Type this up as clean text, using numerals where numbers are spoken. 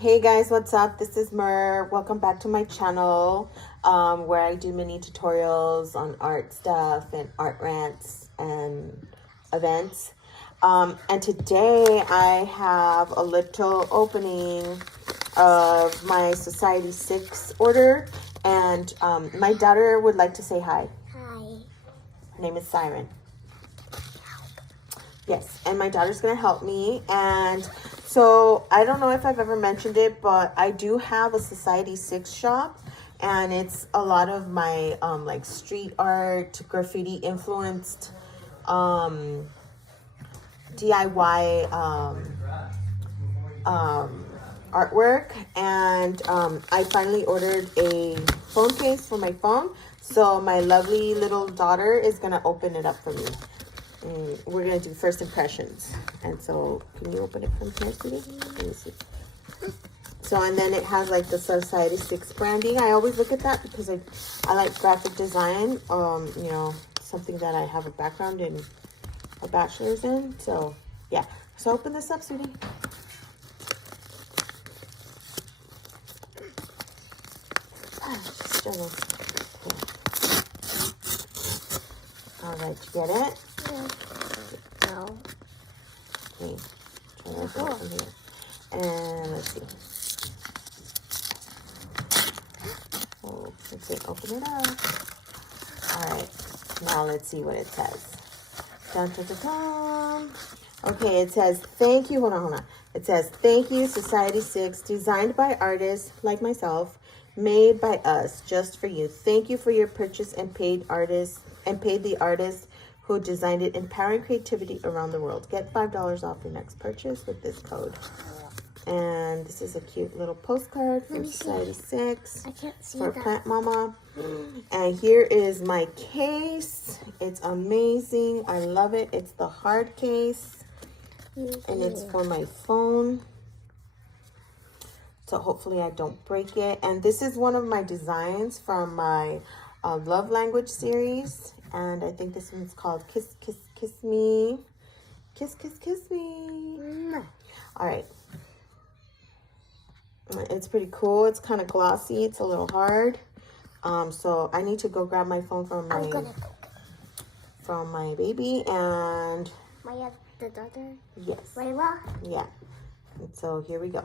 Hey guys, what's up? This is Mer. Welcome back to my channel where I do mini tutorials on art stuff and art rants and events. And today I have a little opening of my Society 6 order, and my daughter would like to say hi. Hi. Her name is Siren. Yes, and my daughter's gonna help me. And so I don't know if I've ever mentioned it, but I do have a Society 6 shop, and it's a lot of my like street art, graffiti influenced DIY artwork. And I finally ordered a phone case for my phone, so my lovely little daughter is gonna open it up for me. And we're gonna do first impressions. And so, can you open it from here, sweetie? Let me see. So, and then it has like the Society 6 branding. I always look at that because I like graphic design. You know, something that I have a background in, a bachelor's in. So, yeah. So open this up, sweetie. Struggle. All right, you get it? No. Okay, try to open it from here. And let's see. Oh, let's see, open it up. Alright, now let's see what it says. Dun, dun, dun, dun. Okay, it says, thank you, hold on. It says, thank you, Society 6, designed by artists like myself, made by us, just for you. Thank you for your purchase and paid the artist who designed it, empowering creativity around the world. Get $5 off your next purchase with this code. And this is a cute little postcard from Society 6 for Plant Mama. And here is my case. It's amazing. I love it. It's the hard case. And it's for my phone. So hopefully I don't break it. And this is one of my designs from my love language series. And I think this one's called Kiss, Kiss, Kiss Me. Kiss, kiss, kiss me. All right. It's pretty cool. It's kind of glossy. It's a little hard. So I need to go grab my phone from my baby. And The daughter? yes. Layla? Yeah. And so here we go.